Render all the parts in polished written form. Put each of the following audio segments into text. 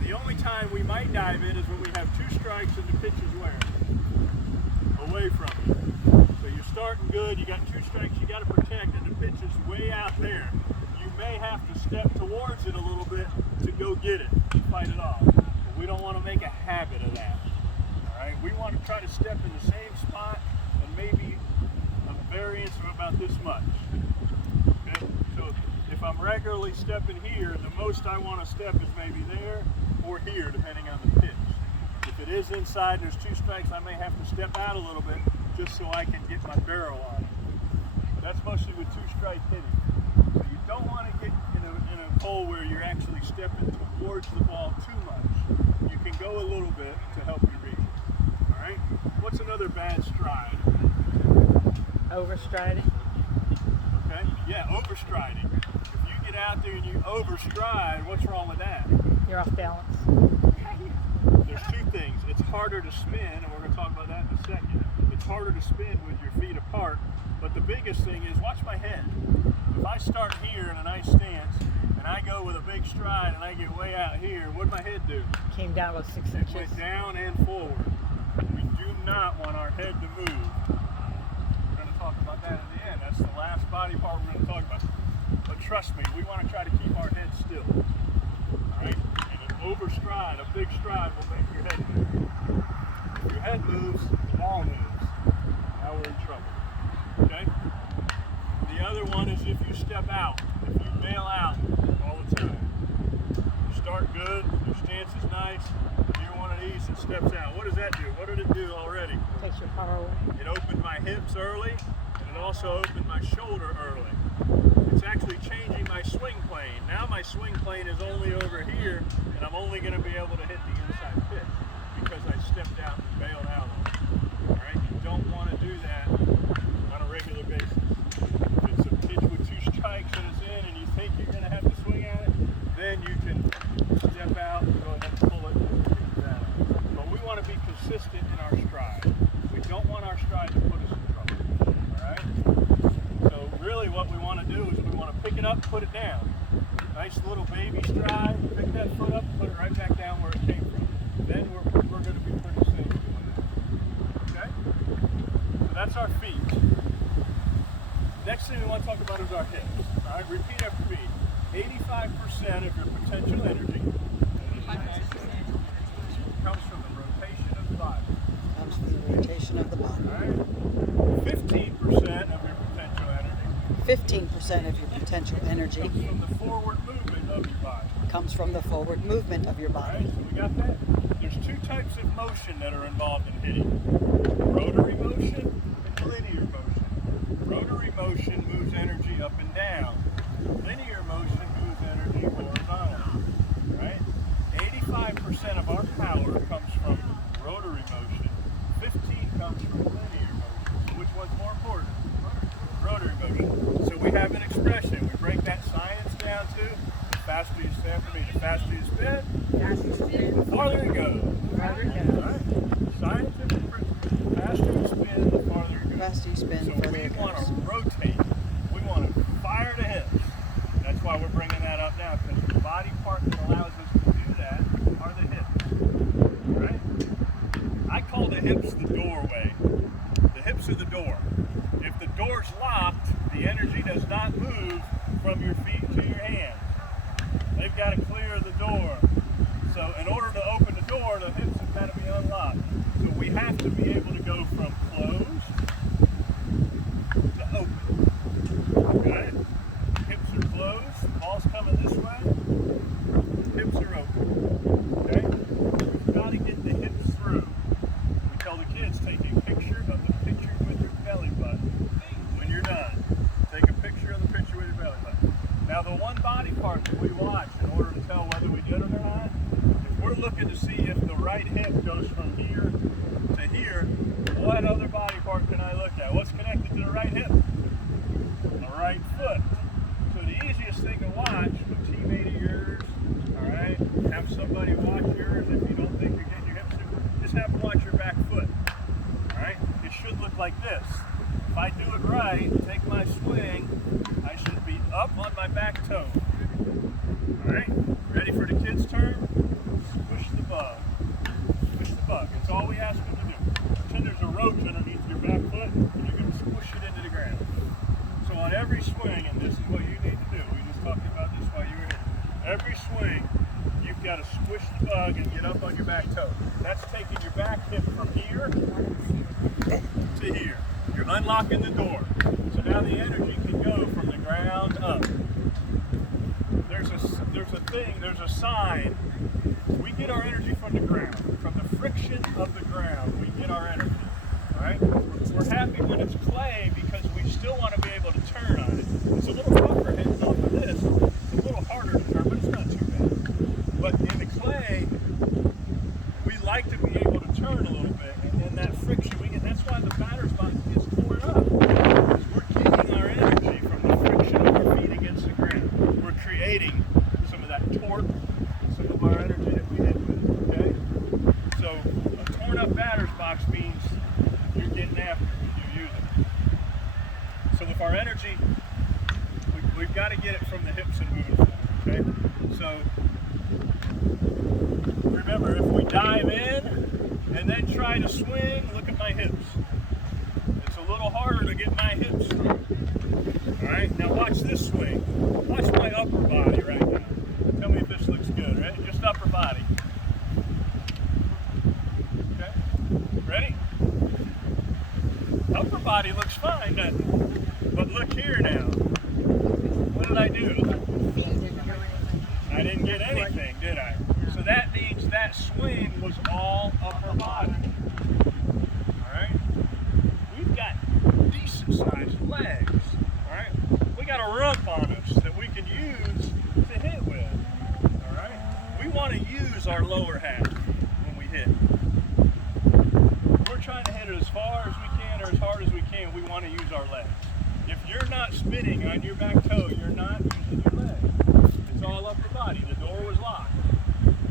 The only time we might dive in is when we have 2 strikes and the pitch is where? Away from you. So you're starting good, you got 2 strikes you got to protect, and the pitch is way out there. You may have to step towards it a little bit to go get it, fight it off. But we don't want to make a habit of that. All right, we want to try to step in the same spot and maybe a variance of about this much. Okay, so if I'm regularly stepping here, the most I want to step is maybe there or here, depending on the pitch. If it is inside and there's 2 strikes, I may have to step out a little bit just so I can get my barrel on it. But that's mostly with 2 strike hitting. So you don't want to get in a hole where you're actually stepping towards the ball too much. You can go a little bit to help you reach it. All right? What's another bad stride? Overstriding. Okay? Yeah, overstriding. If you get out there and you overstride, what's wrong with that? You're off balance. There's 2 things. It's harder to spin, and we're going to talk about that in a second. It's harder to spin with your feet apart, but the biggest thing is watch my head. If I start here in a nice stance, and I go with a big stride, and I get way out here, what did my head do? Came down with 6 It inches. went down and forward. We do not want our head to move. We're going to talk about that in the end. That's the last body part we're going to talk about. But trust me, we want to try to keep our head still. All right? And an overstride, a big stride, will make your head move. If your head moves, the ball moves. Now we're in trouble. Okay? The other one is if you step out, if you bail out all the time. You start good, your stance is nice, you're one of these that steps out. What does that do? What did it do already? Takes your power away. It opened my hips early, and it also opened my shoulder early. It's actually changing my swing plane. Now my swing plane is only over here, and I'm only going to be able to hit the inside pitch because I stepped out and bailed out on it. All right? You don't want to do that on a regular basis. If it's a pitch with 2 strikes and it's in, and you think you're going to have to swing at it, then you can step out and go ahead and pull it and get that out. But we want to be consistent in our stride. We don't want our stride to put us in trouble. All right? So really what we want to do is we want to pick it up, put it down. Nice little baby stride, pick that foot up, put it right back down where it came from. Then we're going to be pretty safe doing that. Okay? So that's our feet. Next thing we want to talk about is our hips. All right, repeat after me. 85% of your potential energy comes from the rotation of the body. Comes from the rotation of the body. All right? 15% of your potential energy 15% of your potential energy comes from the forward movement of your body. comes from the forward movement of your All right, body. so we got that? There's 2 types of motion that are involved in hitting. Rotary motion and linear motion. Rotary motion moves energy up and down. Linear motion moves energy horizontally. Right? 85% of our power comes from rotary motion. 15 comes from linear motion. So which one's more important? Rotary motion. So we have an expression. We break that science down to the faster you spin for me, the faster you spin, the farther it goes. Farther it goes. All right? Scientific principle. The faster you spin, the farther it The goes. faster you spin, So the further we it want goes. to rotate. We want to fire the hips. That's why we're bringing that up now, because the body part that allows us to do that are the hips. Right? I call the hips the doorway. The hips are the door. If the door's locked, the energy does not move from your feet to your hands. They've got to clear the door. So in order to open the door, the hips have got to be unlocked. So we have to be able to go from closed to open. Okay? Hips are closed, ball's coming this way, hips are open. Okay? We've got to get the hips through. We tell the kids, take a picture of the picture with your belly button. When you're done, take a picture of the picture with your belly button. Now the one body part that we watch in order to tell whether we did it or not, if we're looking to see if the right hip goes from here to here, what other body part can I look at? What's connected to the right hip? The right foot. So the easiest thing to watch, a teammate of yours, all right, have somebody watch yours if you don't think you're getting your hips through, just have them watch your back foot. All right, it should look like this. If I do it right, take my swing, I should be up on my back toe. All right, ready for the kids' turn? got to squish the bug and get up on your back toe. That's taking your back hip from here to here. You're unlocking the door. So now the energy can go from the ground up. There's a sign. We get our energy from the ground. From the friction of the ground, we get our energy. All right? We're happy when it's clay because we still want to be able to turn on it. It's a little rougher heading off of this. It's a little harder to turn, but it's not too bad. But in the clay, we like to be able to turn a little bit, and in that friction we get. That's why the batter's box gets torn up. Because we're getting our energy from the friction of our feet against the ground. We're creating some of that torque, some of our energy that we hit with. Okay? So a torn up batter's box means you're getting after it, you're using it. So with our energy, we've got to get it from the hips and moving forward. Okay? So remember, if we dive in and then try to swing, look at my hips. It's a little harder to get my hips through. Alright, now watch this swing. Watch my upper body right now. Tell me if this looks good, right? Just upper body. Okay? Ready? Upper body looks fine, doesn't it? But look here now. What did I do? I didn't get anything, did I? So that means that swing was all upper body. Alright? We've got decent sized legs. Alright? We got a rump on us that we can use to hit with. Alright? We want to use our lower half when we hit. We're trying to hit it as far as we can or as hard as we can. We want to use our legs. If you're not spinning on your back toe, you're not using your legs. It's all upper body. The door was locked.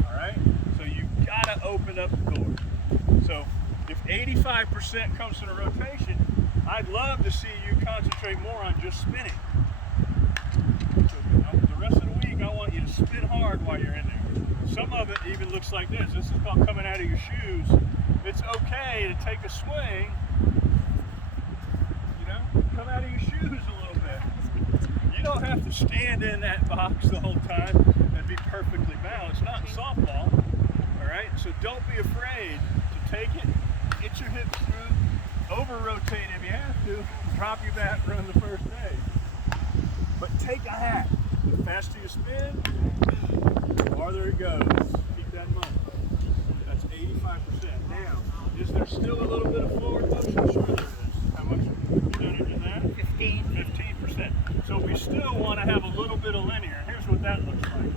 Alright? So you gotta open up the door. So if 85% comes from the rotation, I'd love to see you concentrate more on just spinning. So the rest of the week I want you to spin hard while you're in there. Some of it even looks like this. This is called coming out of your shoes. It's okay to take a swing. You know, come out of your shoes a little bit. You don't have to stand in that box the whole time and be perfectly balanced. Not in softball, all right? So don't be afraid to take it, get your hips through, over-rotate if you have to, drop your bat, run the first base. But take a hat. The faster you spin, the farther it goes. Keep that in mind. That's 85%. Now, is there still a little bit of forward motion? Sure there is. How much percentage is that? 15%. So we still want to have a little bit of linear. Here's what that looks like.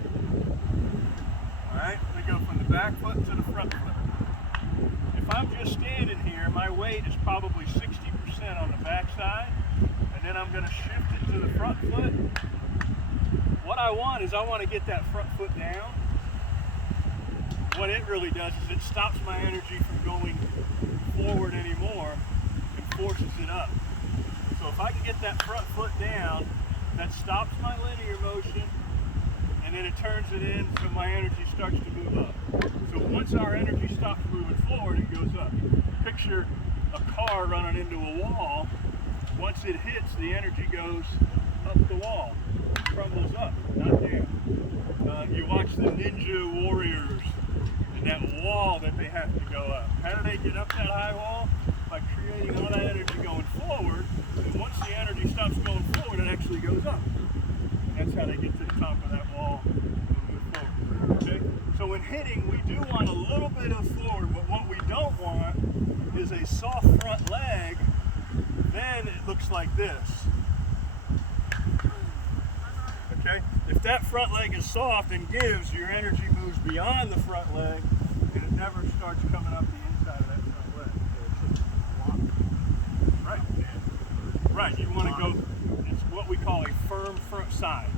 Alright, we go from the back foot to the front foot. If I'm just standing here, my weight is probably 60% on the back side, and then I'm going to shift it to the front foot. What I want is I want to get that front foot down. What it really does is it stops my energy from going forward anymore and forces it up. So if I can get that front foot down, that stops my linear motion, and then it turns it in so my energy starts to move up. So once our energy stops moving forward, it goes up. Picture a car running into a wall. Once it hits, the energy goes up the wall. It crumbles up, not down. You watch the Ninja Warriors and that wall that they have to go up. How do they get up that high wall? By creating all that energy going forward. And once the energy stops going forward, it actually goes up. And that's how they get to the top of that wall and move forward. Okay? So in hitting, we do want a little bit of forward, but what we don't want is a soft front leg. Then it looks like this. Okay? If that front leg is soft and gives, your energy moves beyond the front leg, and it never starts coming up the inside of that front leg. Right. Right. You want to go, it's what we call a firm front side.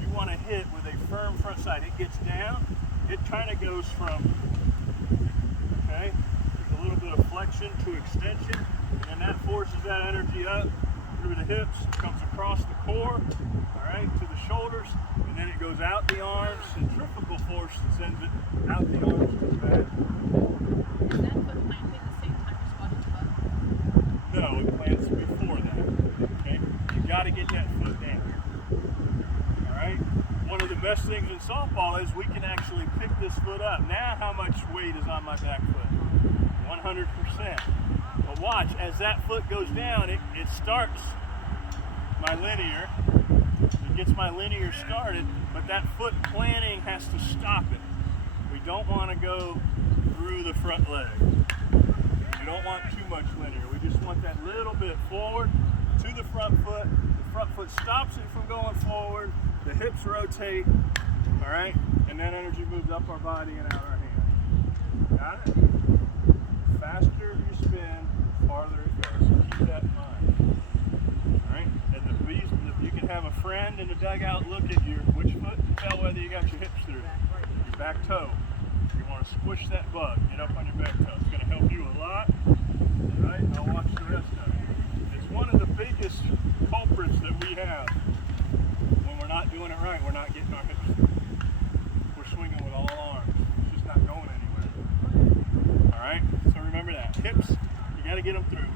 You want to hit with a firm front side. It gets down, it kind of goes from, okay, there's a little bit of flexion to extension, and that forces that energy up through the hips, comes across the core, all right, to the shoulders, and then it goes out the arms. Centrifugal force sends it out the arms to the back. Is that foot planted the same time you're squatting the butt? No, it plants before that. Okay, you got to get that foot down. All right. One of the best things in softball is we can actually pick this foot up. Now how much weight is on my back foot? 100%. But watch, as that foot goes down, it starts my linear. It gets my linear started, but that foot planting has to stop it. We don't want to go through the front leg. We don't want too much linear. We just want that little bit forward to the front foot. The front foot stops it from going forward. The hips rotate, all right? And that energy moves up our body and out our hands. Got it? Faster you spin, farther it goes. So keep that in mind. All right? And you can have a friend in the dugout look at which foot to tell whether you got your hips through. Your back toe. You want to squish that bug. Get up on your back toe. It's going to help you a lot. All right? I'll watch the rest of it. It's one of the biggest culprits that we have when we're not doing it right. We're not getting our hips through. We're swinging with all arms. It's just not going anywhere. All right? So remember that. Hips, you got to get them through.